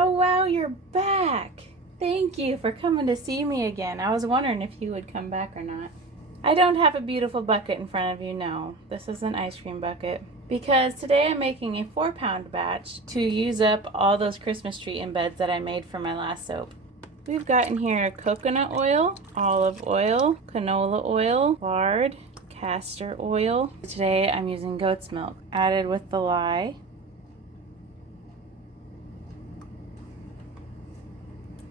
Oh wow, you're back! Thank you for coming to see me again. I was wondering if you would come back or not. I don't have a beautiful bucket in front of you, no. This is an ice cream bucket. Because today I'm making a 4-pound batch to use up all those Christmas tree embeds that I made for my last soap. We've got in here coconut oil, olive oil, canola oil, lard, castor oil. Today I'm using goat's milk, added with the lye.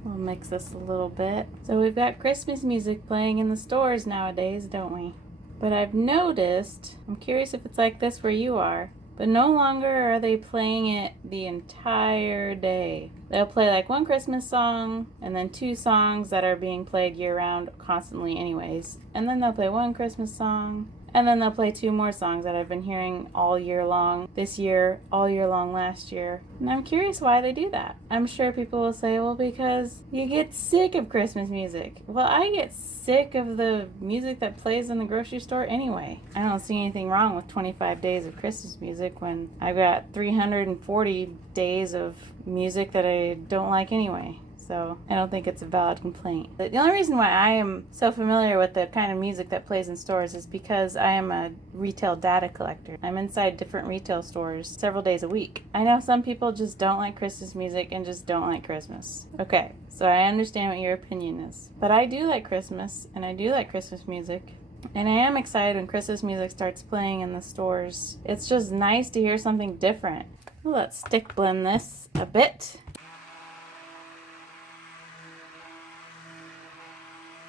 We'll mix this a little bit. So we've got Christmas music playing in the stores nowadays, don't we? But I've noticed, I'm curious if it's like this where you are, but no longer are they playing it the entire day. They'll play like one Christmas song and then 2 songs that are being played year round constantly anyways. And then they'll play one Christmas song and then they'll play 2 more songs that I've been hearing all year long this year, all year long last year. And I'm curious why they do that. I'm sure people will say, well, because you get sick of Christmas music. Well, I get sick of the music that plays in the grocery store anyway. I don't see anything wrong with 25 days of Christmas music when I've got 340 days of music that I don't like anyway. So I don't think it's a valid complaint. But the only reason why I am so familiar with the kind of music that plays in stores is because I am a retail data collector. I'm inside different retail stores several days a week. I know some people just don't like Christmas music and just don't like Christmas. Okay, so I understand what your opinion is. But I do like Christmas and I do like Christmas music. And I am excited when Christmas music starts playing in the stores. It's just nice to hear something different. Let's stick blend this a bit.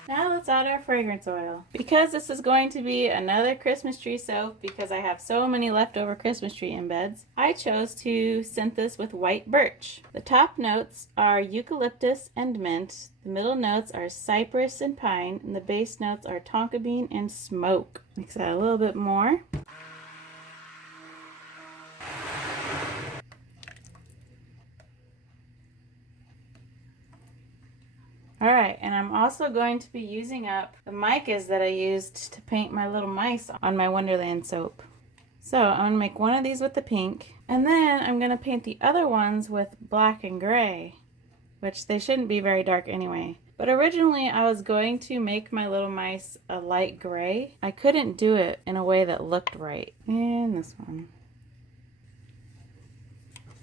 Now let's add our fragrance oil. Because this is going to be another Christmas tree soap, because I have so many leftover Christmas tree embeds, I chose to scent this with white birch. The top notes are eucalyptus and mint, the middle notes are cypress and pine, and the base notes are tonka bean and smoke. Mix that a little bit more. Alright, and I'm also going to be using up the micas that I used to paint my little mice on my Wonderland soap. So I'm going to make one of these with the pink, and then I'm going to paint the other ones with black and gray, which they shouldn't be very dark anyway. But originally I was going to make my little mice a light gray. I couldn't do it in a way that looked right. And this one.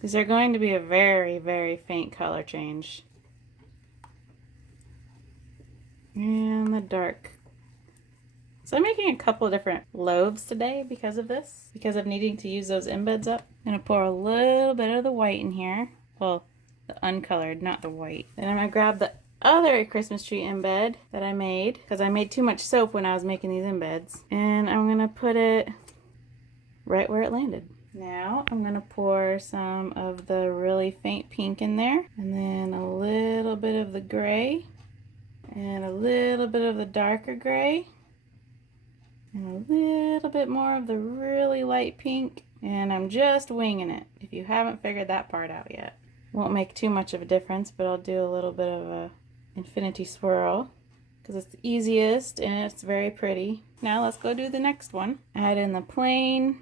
These are going to be a very, very faint color change. And the dark. So I'm making a couple of different loaves today because of this, because of needing to use those embeds up. I'm going to pour a little bit of the white in here. Well, the uncolored, not the white. Then I'm going to grab the other Christmas tree embed that I made, because I made too much soap when I was making these embeds. And I'm going to put it right where it landed. Now I'm going to pour some of the really faint pink in there, and then a little bit of the gray. And a little bit of the darker gray, and a little bit more of the really light pink, and I'm just winging it, if you haven't figured that part out yet. Won't make too much of a difference, but I'll do a little bit of a infinity swirl, because it's the easiest and it's very pretty. Now let's go do the next one. Add in the plain,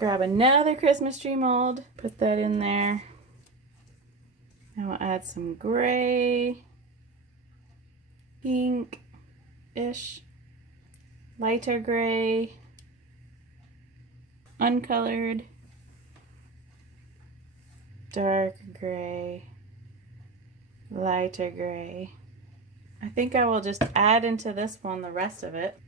grab another Christmas tree mold, put that in there. Now I'll add some gray, pink-ish, lighter gray, uncolored, dark gray, lighter gray. I think I will just add into this one the rest of it.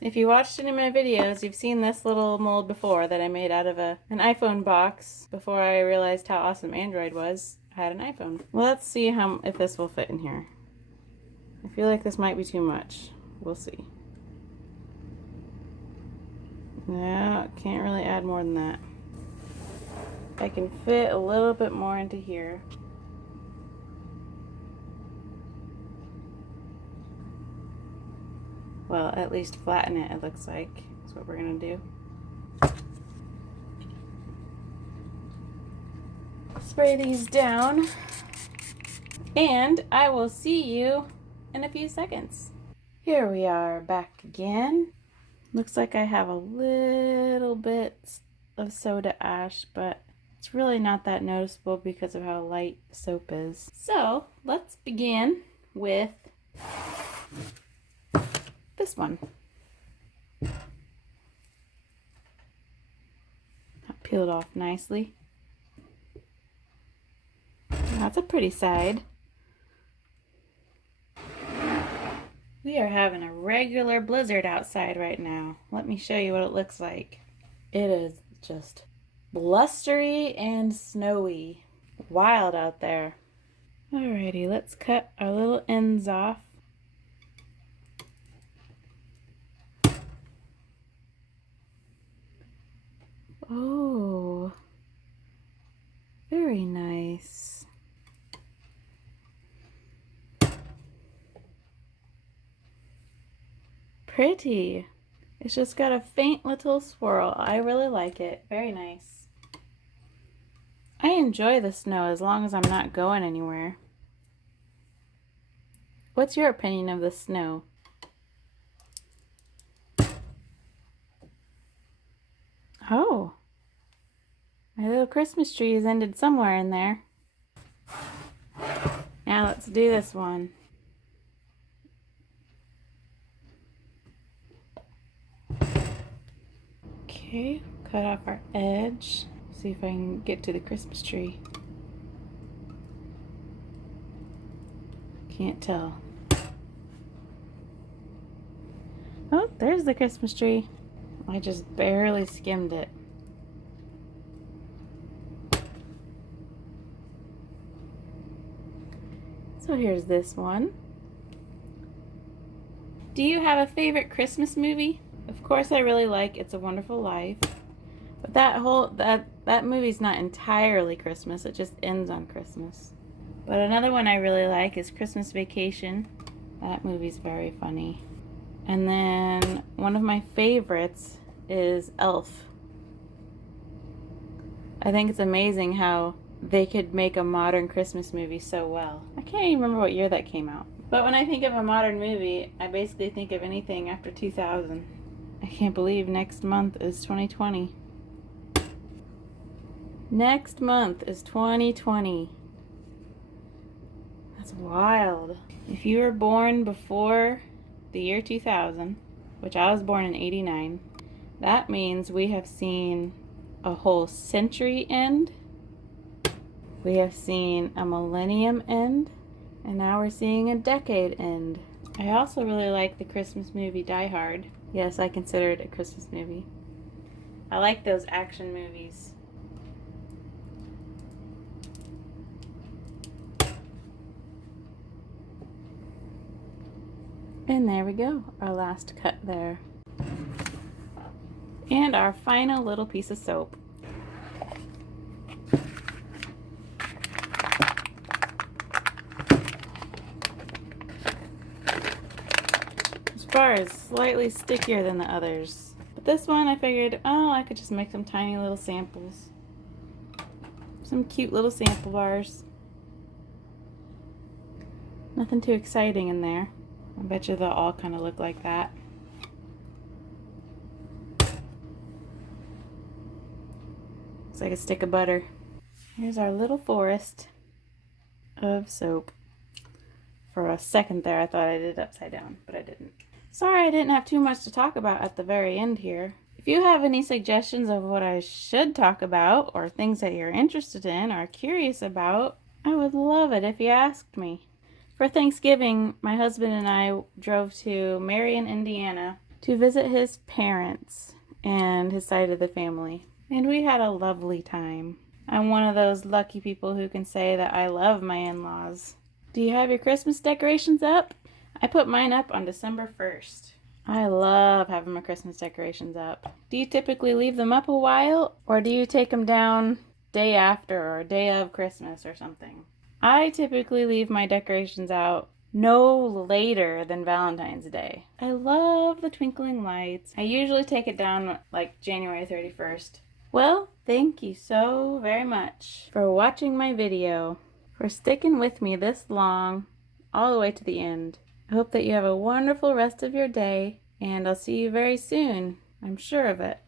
If you watched any of my videos, you've seen this little mold before that I made out of an iPhone box before I realized how awesome Android was. I had an iPhone. Well, let's see if this will fit in here. I feel like this might be too much. We'll see. No, can't really add more than that. I can fit a little bit more into here. Well, at least flatten it, it looks like. That's what we're gonna do. Spray these down, and I will see you in a few seconds. Here we are back again. Looks like I have a little bit of soda ash, but it's really not that noticeable because of how light the soap is. So let's begin with this one. That peeled off nicely. That's a pretty side. We are having a regular blizzard outside right now. Let me show you what it looks like. It is just blustery and snowy. Wild out there. Alrighty, let's cut our little ends off. Oh, very nice. Pretty. It's just got a faint little swirl. I really like it. Very nice. I enjoy the snow as long as I'm not going anywhere. What's your opinion of the snow? Oh, my little Christmas tree is ended somewhere in there. Now let's do this one. Okay, cut off our edge. See if I can get to the Christmas tree. Can't tell. Oh, there's the Christmas tree. I just barely skimmed it. So here's this one. Do you have a favorite Christmas movie? Of course I really like It's a Wonderful Life. But that movie's not entirely Christmas, it just ends on Christmas. But another one I really like is Christmas Vacation. That movie's very funny. And then one of my favorites is Elf. I think it's amazing how they could make a modern Christmas movie so well. I can't even remember what year that came out. But when I think of a modern movie, I basically think of anything after 2000. I can't believe next month is 2020. Next month is 2020. That's wild. If you were born before the year 2000, which I was born in 89, that means we have seen a whole century end. We have seen a millennium end. And now we're seeing a decade end. I also really like the Christmas movie Die Hard. Yes, I consider it a Christmas movie. I like those action movies. And there we go, our last cut there. And our final little piece of soap. This bar is slightly stickier than the others. But this one I figured, oh, I could just make some tiny little samples. Some cute little sample bars. Nothing too exciting in there. I bet you they'll all kind of look like that. Looks like a stick of butter. Here's our little forest of soap. For a second there, I thought I did it upside down, but I didn't. Sorry I didn't have too much to talk about at the very end here. If you have any suggestions of what I should talk about, or things that you're interested in or curious about, I would love it if you asked me. For Thanksgiving, my husband and I drove to Marion, Indiana to visit his parents and his side of the family. And we had a lovely time. I'm one of those lucky people who can say that I love my in-laws. Do you have your Christmas decorations up? I put mine up on December 1st. I love having my Christmas decorations up. Do you typically leave them up a while, or do you take them down day after or day of Christmas or something? I typically leave my decorations out no later than Valentine's Day. I love the twinkling lights. I usually take it down like January 31st. Well, thank you so very much for watching my video, for sticking with me this long, all the way to the end. I hope that you have a wonderful rest of your day, and I'll see you very soon. I'm sure of it.